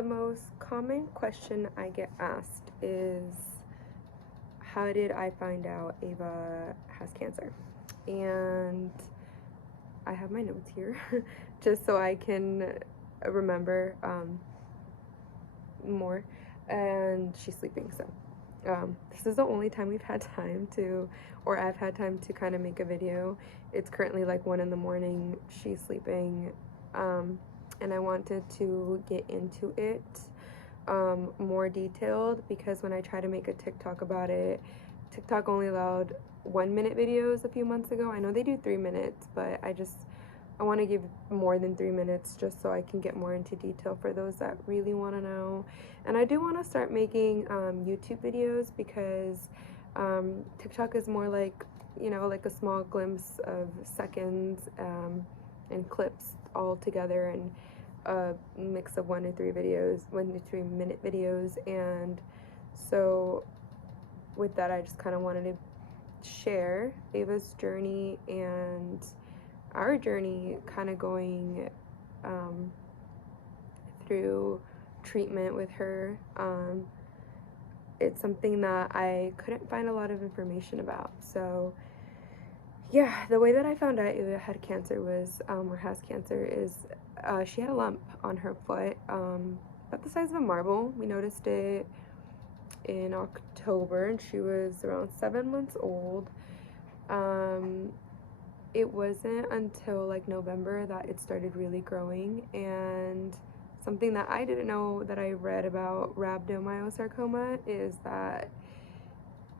The most common question I get asked is, how did I find out Ava has cancer? And I have my notes here just so I can remember more. And she's sleeping, so this is the only time we've had time to, or I've had time to kind of make a video. It's currently like 1 in the morning. She's sleeping, and I wanted to get into it more detailed, because when I tried to make a TikTok about it, TikTok only allowed 1-minute videos a few months ago. I know they do 3 minutes, but I want to give more than 3 minutes just so I can get more into detail for those that really want to know. And I do want to start making YouTube videos, because TikTok is more like, you know, like a small glimpse of seconds and clips all together, and a mix of 1 to 3 videos, 1 to 3 minute videos. And so with that, I just kind of wanted to share Ava's journey and our journey, kind of going through treatment with her. It's something that I couldn't find a lot of information about. So yeah, the way that I found out Ava had cancer was, or has cancer, is she had a lump on her foot, about the size of a marble. We noticed it in October, and she was around 7 months old. It wasn't until like November that it started really growing, and something that I didn't know that I read about rhabdomyosarcoma is that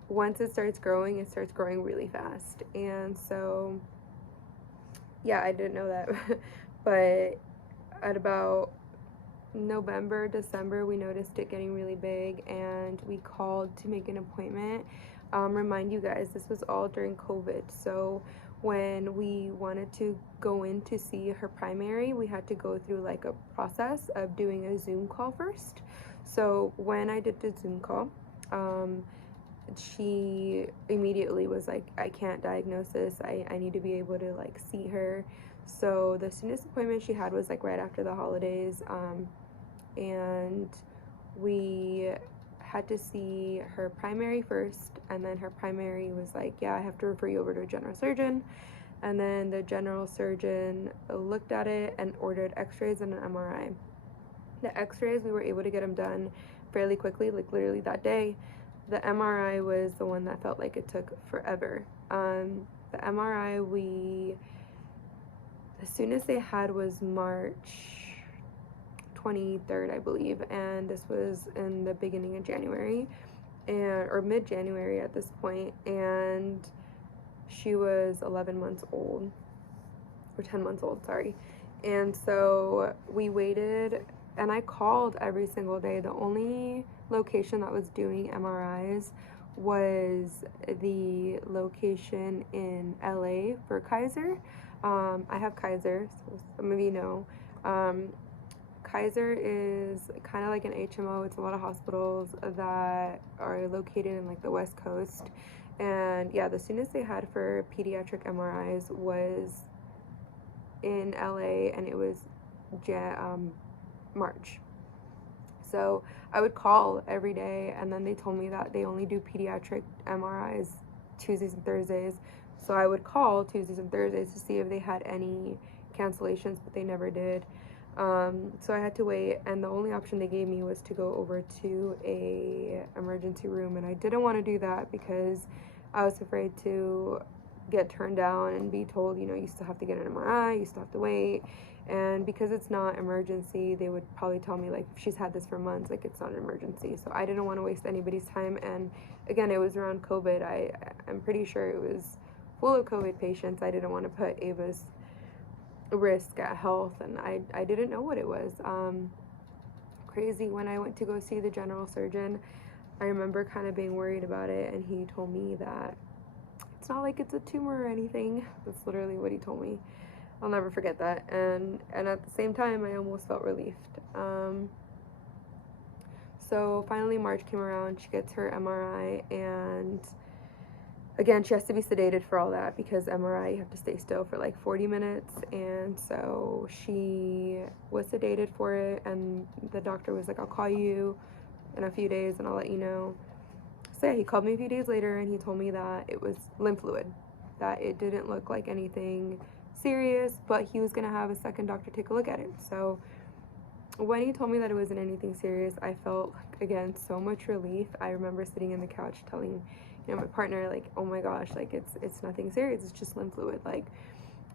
once it starts growing really fast. And so yeah, I didn't know that but at about November, December, we noticed it getting really big, and we called to make an appointment. Remind you guys, this was all during COVID, so when we wanted to go in to see her primary, we had to go through like a process of doing a Zoom call first. So when I did the Zoom call, she immediately was like, I can't diagnose this, I need to be able to like see her. So the soonest appointment she had was like right after the holidays, and we had to see her primary first, and then her primary was like, yeah, I have to refer you over to a general surgeon. And then the general surgeon looked at it and ordered x-rays and an MRI. The x-rays, we were able to get them done fairly quickly, like literally that day. The MRI was the one that felt like it took forever. The MRI, the soonest they had was March 23rd, I believe, and this was in the beginning of January, or mid-January at this point, and she was 11 months old, or 10 months old, sorry. And so we waited, and I called every single day. The only location that was doing MRIs was the location in LA for Kaiser. I have Kaiser, so some of you know. Kaiser is kind of like an HMO. It's a lot of hospitals that are located in like the West Coast. And yeah, the soonest they had for pediatric MRIs was in LA, and it was March. So I would call every day, and then they told me that they only do pediatric MRIs Tuesdays and Thursdays. So I would call Tuesdays and Thursdays to see if they had any cancellations, but they never did. So I had to wait, and the only option they gave me was to go over to a emergency room, and I didn't want to do that because I was afraid to get turned down and be told, you know, you still have to get an MRI, you still have to wait. And because it's not emergency, they would probably tell me like, if she's had this for months, like it's not an emergency. So I didn't want to waste anybody's time. And again, it was around COVID. I'm pretty sure it was full of COVID patients. I didn't want to put Ava's risk at health, and I didn't know what it was. Crazy, when I went to go see the general surgeon, I remember kind of being worried about it, and he told me that it's not like it's a tumor or anything. That's literally what he told me. I'll never forget that. And at the same time, I almost felt relieved. So finally March came around, she gets her MRI, and again, she has to be sedated for all that because MRI, you have to stay still for like 40 minutes. And so she was sedated for it, and the doctor was like, I'll call you in a few days and I'll let you know. So yeah, he called me a few days later and he told me that it was lymph fluid, that it didn't look like anything serious, but he was gonna have a second doctor take a look at it. So when he told me that it wasn't anything serious, I felt, again, so much relief. I remember sitting in the couch telling, my partner, like, oh my gosh, like, it's nothing serious, it's just lymph fluid, like.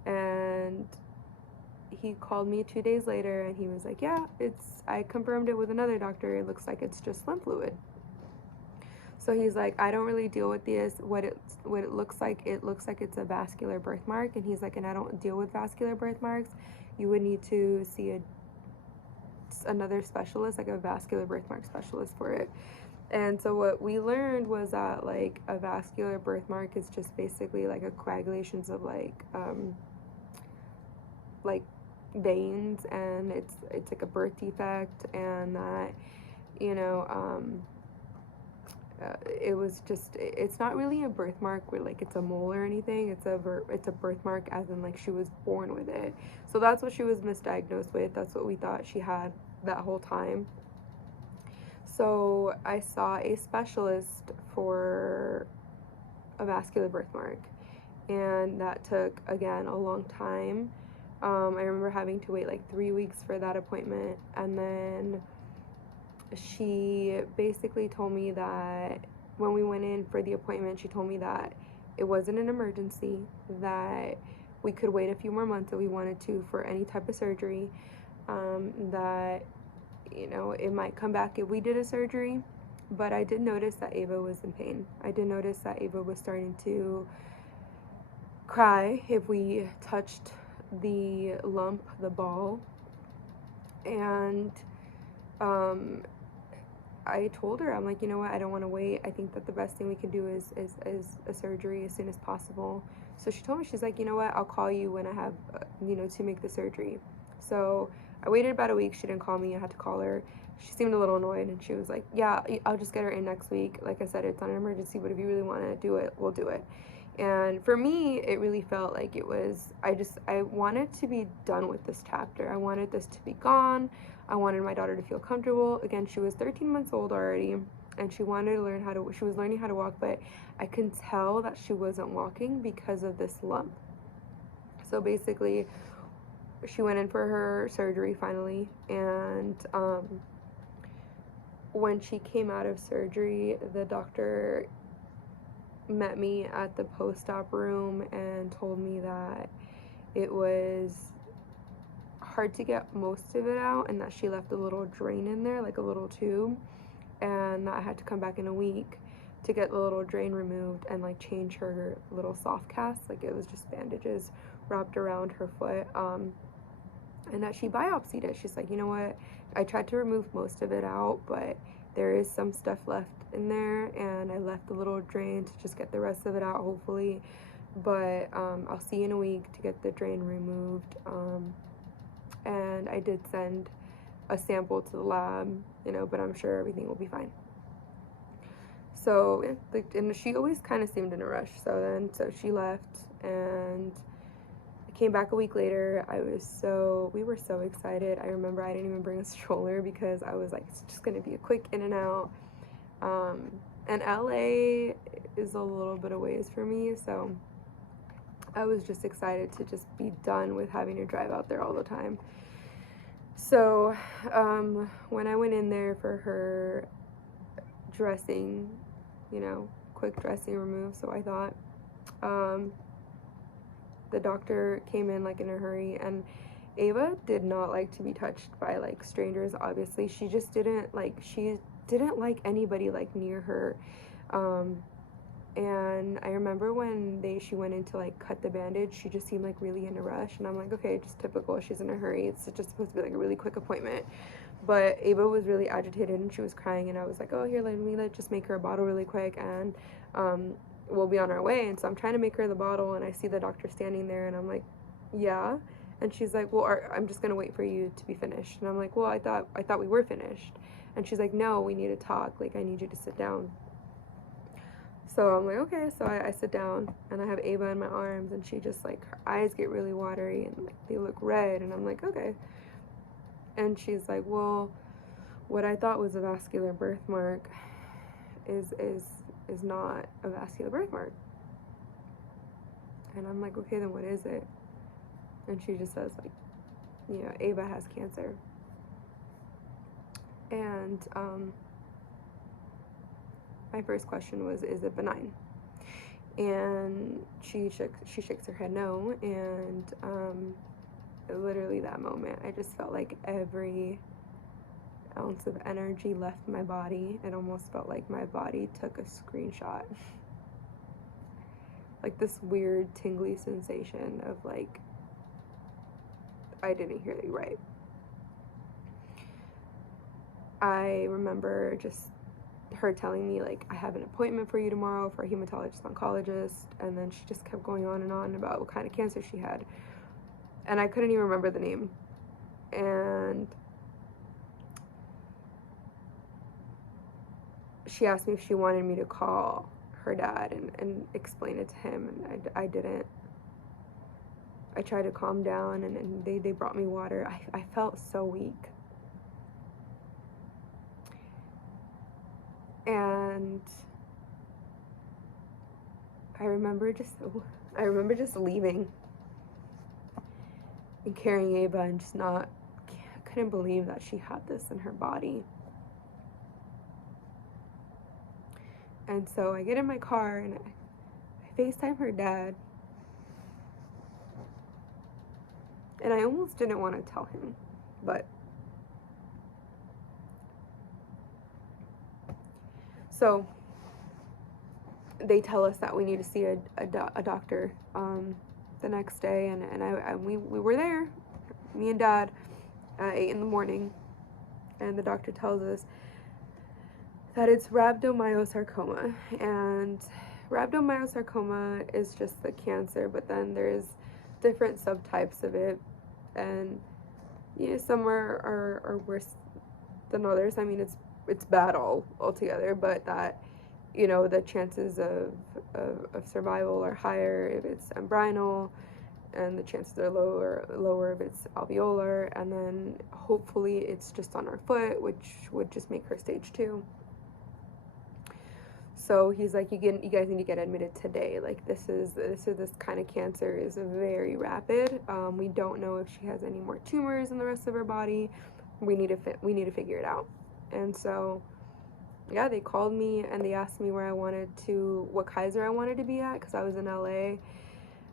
And he called me 2 days later and he was like, yeah, I confirmed it with another doctor, it looks like it's just lymph fluid. So he's like, I don't really deal with this. What it looks like it's a vascular birthmark. And he's like, and I don't deal with vascular birthmarks. You would need to see another specialist, like a vascular birthmark specialist for it. And so what we learned was that, like, a vascular birthmark is just basically like a coagulations of like veins, and it's like a birth defect, and that, it's not really a birthmark where like it's a mole or anything. It's a birthmark as in like she was born with it. So that's what she was misdiagnosed with. That's what we thought she had that whole time. So I saw a specialist for a vascular birthmark, and that took, again, a long time. I remember having to wait like 3 weeks for that appointment, and then she basically told me that when we went in for the appointment, she told me that it wasn't an emergency, that we could wait a few more months if we wanted to for any type of surgery, that, it might come back if we did a surgery. But I did notice that Ava was in pain. I did notice that Ava was starting to cry if we touched the lump, the ball. And I told her, I'm like, you know what, I don't want to wait. I think that the best thing we can do is a surgery as soon as possible. So she told me, she's like, you know what, I'll call you when I have, to make the surgery. So I waited about a week. She didn't call me. I had to call her. She seemed a little annoyed, and she was like, yeah, I'll just get her in next week. Like I said, it's not an emergency, but if you really want to do it, we'll do it. And for me, it really felt like it was, I wanted to be done with this chapter. I wanted this to be gone. I wanted my daughter to feel comfortable. Again, she was 13 months old already, and she wanted to learn she was learning how to walk, but I can tell that she wasn't walking because of this lump. So basically, she went in for her surgery finally, and when she came out of surgery, the doctor met me at the post-op room and told me that it was hard to get most of it out, and that she left a little drain in there, like a little tube, and that I had to come back in a week to get the little drain removed and like change her little soft cast, like it was just bandages wrapped around her foot, and that she biopsied it. She's like, you know what, I tried to remove most of it out, but there is some stuff left in there, and I left a little drain to just get the rest of it out, hopefully, but I'll see you in a week to get the drain removed. And I did send a sample to the lab, but I'm sure everything will be fine. So, and she always kind of seemed in a rush. So she left, and I came back a week later. We were so excited. I remember I didn't even bring a stroller because I was like, it's just gonna be a quick in and out. And LA is a little bit of ways for me, so I was just excited to just be done with having to drive out there all the time. So when I went in there for her dressing, quick dressing remove, so I thought, the doctor came in like in a hurry, and Ava did not like to be touched by like strangers. Obviously, she didn't like anybody like near her. And I remember when she went in to like cut the bandage, she just seemed like really in a rush, and I'm like, okay, just typical, she's in a hurry, it's just supposed to be like a really quick appointment. But Ava was really agitated and she was crying, and I was like, oh, here, let me just make her a bottle really quick, and we'll be on our way. And so I'm trying to make her the bottle, and I see the doctor standing there, and I'm like, yeah. And she's like, well, I'm just gonna wait for you to be finished. And I'm like, well, I thought we were finished. And she's like, no, we need to talk, like I need you to sit down. So I'm like, okay. So I sit down and I have Ava in my arms, and she just like, her eyes get really watery and like they look red, and I'm like, okay. And she's like, well, what I thought was a vascular birthmark is not a vascular birthmark. And I'm like, okay, then what is it? And she just says, like, you know, Ava has cancer. And my first question was, is it benign? And she shakes her head no. And literally that moment, I just felt like every ounce of energy left my body. It almost felt like my body took a screenshot. Like this weird tingly sensation of like, I didn't hear you right. I remember just her telling me like, I have an appointment for you tomorrow for a hematologist oncologist, and then she just kept going on and on about what kind of cancer she had, and I couldn't even remember the name. And she asked me if she wanted me to call her dad and explain it to him, and I didn't. I tried to calm down, and they brought me water. I felt so weak. And I remember just leaving and carrying Ava and just couldn't believe that she had this in her body. And so I get in my car and I FaceTime her dad. And I almost didn't want to tell him, but so they tell us that we need to see a doctor the next day, and we were there, me and Dad, at 8 in the morning, and the doctor tells us that it's rhabdomyosarcoma, and rhabdomyosarcoma is just the cancer, but then there's different subtypes of it, and you know, some are worse than others. I mean, it's bad altogether, but that, you know, the chances of survival are higher if it's embryonal, and the chances are lower if it's alveolar, and then hopefully it's just on our foot, which would just make her stage 2. So he's like, you guys need to get admitted today. Like this kind of cancer is very rapid. We don't know if she has any more tumors in the rest of her body. We need to figure it out. And so, yeah, they called me and they asked me what Kaiser I wanted to be at, because I was in LA,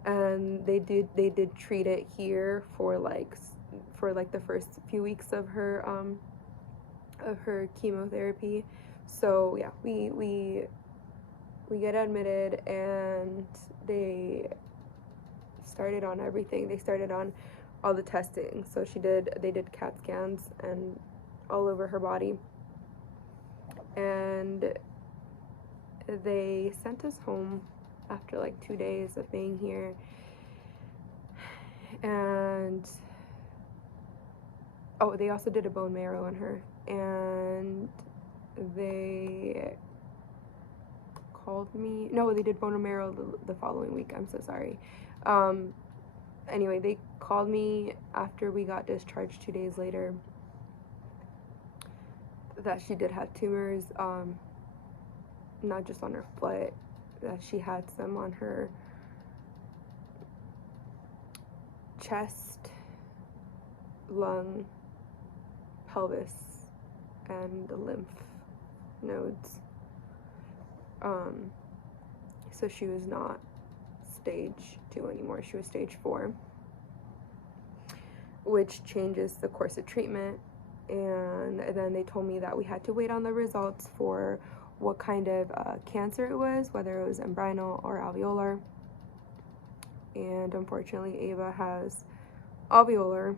and they did treat it here for like the first few weeks of her chemotherapy. So yeah, we get admitted, and they started on everything. They started on all the testing. So they did CAT scans and all over her body, and they sent us home after like 2 days of being here. And they also did a bone marrow in her, and they called me. No, they did bone marrow the following week. I'm so sorry. Anyway, they called me after we got discharged 2 days later that she did have tumors, not just on her foot, that she had some on her chest, lung, pelvis, and the lymph nodes. So she was not stage 2 anymore. She was stage 4, which changes the course of treatment. And then they told me that we had to wait on the results for what kind of cancer it was, whether it was embryonal or alveolar. And unfortunately, Ava has alveolar.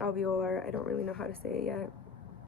I don't really know how to say it yet.